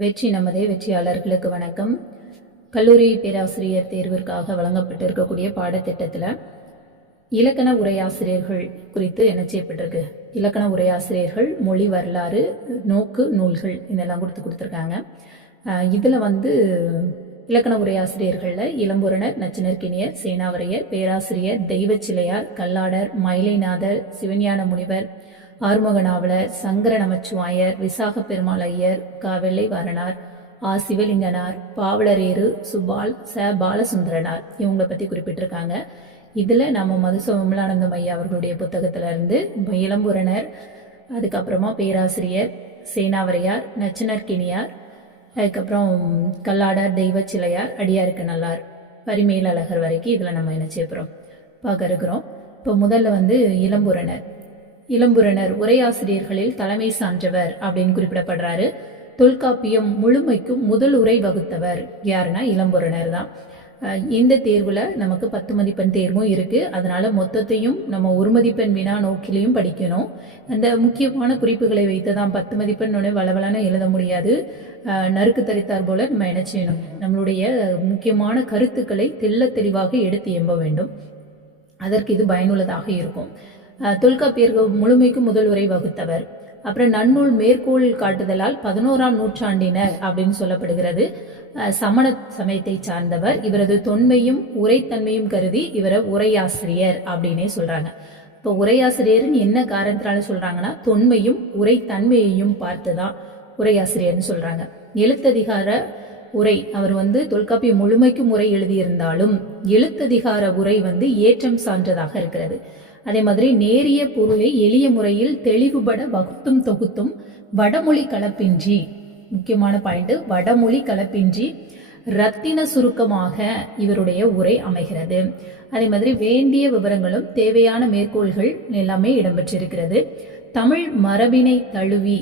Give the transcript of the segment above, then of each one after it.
வெற்றி நமதே வெற்றியாளர்களுக்கு வணக்கம். கல்லூரி பேராசிரியர் தேர்விற்காக வழங்கப்பட்டிருக்கக்கூடிய பாடத்திட்டத்தில் இலக்கண உரையாசிரியர்கள் குறித்து என்ன செய்யப்பட்டிருக்கு? இலக்கண உரையாசிரியர்கள் மொழி வரலாறு நோக்கு நூல்கள் இதெல்லாம் கொடுத்து கொடுத்துருக்காங்க. இதில் வந்து இலக்கண உரையாசிரியர்களில் இளம்புரணர் நச்சினர்கிணியர் சேனாவரையர் பேராசிரியர் தெய்வச்சிலையார் கல்லாடர் மயிலைநாதர் சிவஞான முனிவர் ஆறுமுக நாவலர் சங்கர நமச்சிவாயர் விசாக பெருமாள் ஐயர் க. வெள்ளைவாரனார் ஆ. சிவலிங்கனார் பாவலரேறு சுபால் ச. பாலசுந்தரனார். இவங்களை பற்றி குறிப்பிட்டிருக்காங்க. இதில் நம்ம மதுச விமலானந்தம் ஐயா அவர்களுடைய புத்தகத்திலிருந்து இளம்புரணர் அதுக்கப்புறமா பேராசிரியர் சேனாவரையார் நச்சினர்கினியார் அதுக்கப்புறம் கல்லாடார் தெய்வ சிலையார் அடியாருக்கு நல்லார் பரிமேலழகர் வரைக்கும் இதில் நம்ம என்ன செய்ய பார்க்க இருக்கிறோம். இப்போ முதல்ல வந்து இளம்புரணர் இளம்புரணர் உரையாசிரியர்களில் தலைமை சான்றவர் அப்படின்னு குறிப்பிடப்படுறாரு. தொல்காப்பியம் முழுமைக்கும் முதல் உரை வகுத்தவர் யாருன்னா இளம்புரணர் தான். இந்த தேர்வில் நமக்கு பத்து மதிப்பெண் தேர்வும் இருக்குது அதனால் மொத்தத்தையும் நம்ம ஒரு மதிப்பெண் வினா நோக்கிலையும் படிக்கணும். அந்த முக்கியமான குறிப்புகளை வைத்து தான் பத்து மதிப்பெண் உடனே வளவலன்னு எழுத முடியாது. நறுக்கு தரித்தார் போல நம்ம என்ன செய்யணும்? நம்மளுடைய முக்கியமான கருத்துக்களை தெள்ள தெளிவாக எடுத்து எம்ப வேண்டும். அதற்கு இது பயனுள்ளதாக இருக்கும். தொல்காப்பியர்கள் முழுமைக்கு முதல் உரை வகுத்தவர். அப்புறம் நன்னூல் மேற்கோள் காட்டுதலால் பதினோராம் நூற்றாண்டினர் அப்படின்னு சொல்லப்படுகிறது. சமண சமயத்தை சார்ந்தவர். இவரது தொன்மையும் உரைத்தன்மையும் கருதி இவரை உரையாசிரியர் அப்படின்னே சொல்றாங்க. இப்போ உரையாசிரியர்னு என்ன காரணத்தினால சொல்றாங்கன்னா தொன்மையும் உரைத்தன்மையையும் பார்த்துதான் உரையாசிரியர்னு சொல்றாங்க. எழுத்ததிகார உரை அவர் வந்து தொல்காப்பிய முழுமைக்கும் உரை எழுதியிருந்தாலும் எழுத்ததிகார உரை வந்து ஏற்றம் சான்றதாக இருக்கிறது. அதே மாதிரி நேரிய பொருளை எளிய முறையில் தெளிவுபட வகுத்தும் தொகுத்தும் வடமொழி கலப்பின்றி. முக்கியமான பாயிண்ட் வடமொழி கலப்பின்றி ரத்தின சுருக்கமாக இவருடைய உரை அமைகிறது. அதே மாதிரி வேண்டிய விவரங்களும் தேவையான மேற்கோள்கள் எல்லாமே இடம்பெற்றிருக்கிறது. தமிழ் மரபினை தழுவி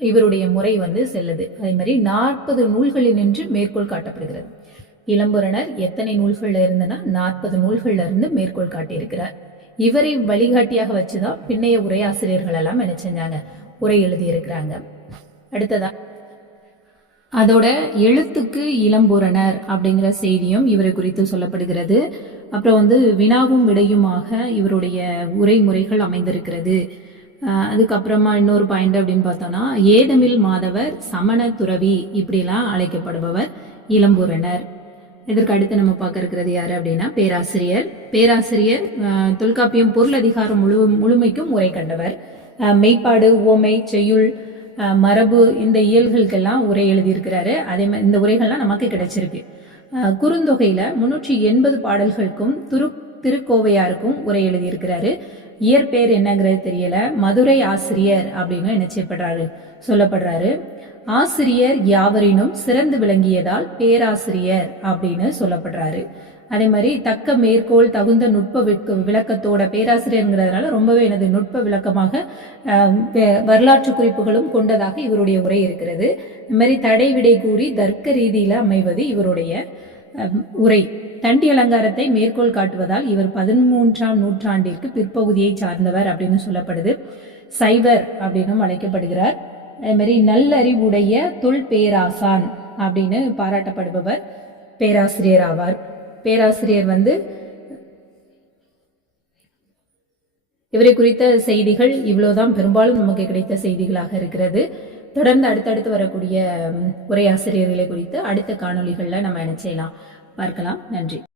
இவருடைய முறை வந்து செல்லுது. அதே மாதிரி நாற்பது நூல்களில் நின்று மேற்கோள் காட்டப்படுகிறது. இளம்புறனர் எத்தனை நூல்கள்ல இருந்தனா நாற்பது நூல்கள்ல இருந்து மேற்கோள் காட்டியிருக்கிறார். இவரை வழிகாட்டியாக வச்சுதான் பின்னைய உரையாசிரியர்கள் எல்லாம் என்ன செஞ்சாங்க? உரை எழுதியிருக்கிறாங்க. அடுத்ததா? அதோட எழுத்துக்கு இளம்பூரணர் அப்படிங்கிற செய்தியும் இவரை குறித்து சொல்லப்படுகிறது. அப்புறம் வந்து வினாவும் விடையுமாக இவருடைய உரைமுறைகள் அமைந்திருக்கிறது. அதுக்கப்புறமா இன்னொரு பாயிண்ட் அப்படின்னு பார்த்தோம்னா ஏதமில் மாதவர் சமண துறவி இப்படிலாம் அழைக்கப்படுபவர் இளம்பூரணர் இதற்கு அடுத்து நம்ம பார்க்க இருக்கிறது யாரு அப்படின்னா பேராசிரியர். பேராசிரியர் தொல்காப்பியம் பொருள் அதிகாரம் முழு முழுமைக்கும் உரை கண்டவர். மெய்ப்பாடு உவமை செய்யுள் மரபு இந்த இயல்களுக்கெல்லாம் உரை எழுதியிருக்கிறாரு. அதே மாதிரி இந்த உரைகள்லாம் நமக்கு கிடைச்சிருக்கு. குறுந்தொகையில முன்னூற்றி எண்பது பாடல்களுக்கும் துரு திருக்கோவையாருக்கும் உரை எழுதியிருக்கிறாரு. இயற்பெயர் என்னங்கிறது தெரியல. மதுரை ஆசிரியர் அப்படின்னு என்ன செய்யப்படுறாரு சொல்லப்படுறாரு. ஆசிரியர் யாவரினும் சிறந்து விளங்கியதால் பேராசிரியர் அப்படின்னு சொல்லப்படுறாரு. அதே மாதிரி தக்க மேற்கோள் தகுந்த நுட்ப விளக்கத்தோட பேராசிரியர்ங்கிறதுனால ரொம்பவே எனது நுட்ப விளக்கமாக வரலாற்று குறிப்புகளும் கொண்டதாக இவருடைய உரை இருக்கிறது. இந்த மாதிரி தடை விடை கூறி தர்க்க ரீதியில் அமைவது இவருடைய உரை. தண்டி அலங்காரத்தை மேற்கோள் காட்டுவதால் இவர் பதிமூன்றாம் நூற்றாண்டிற்கு பிற்பகுதியை சார்ந்தவர் அப்படின்னு சொல்லப்படுது. சைவர் அப்படின்னும் அழைக்கப்படுகிறார். அதே மாதிரி நல்லறிவுடைய தொல் பேராசான் அப்படின்னு பாராட்டப்படுபவர். பேராசிரியர் ஆவார். பேராசிரியர் வந்து இவரை குறித்த செய்திகள் இவ்வளவுதான் பெரும்பாலும் நமக்கு கிடைத்த செய்திகளாக இருக்கிறது. தொடர்ந்து அடுத்தடுத்து வரக்கூடிய உரையாசிரியர்களை குறித்து அடுத்த காணொளிகளில் நம்ம நினைச்சலாம் செய்யலாம்? பார்க்கலாம். நன்றி.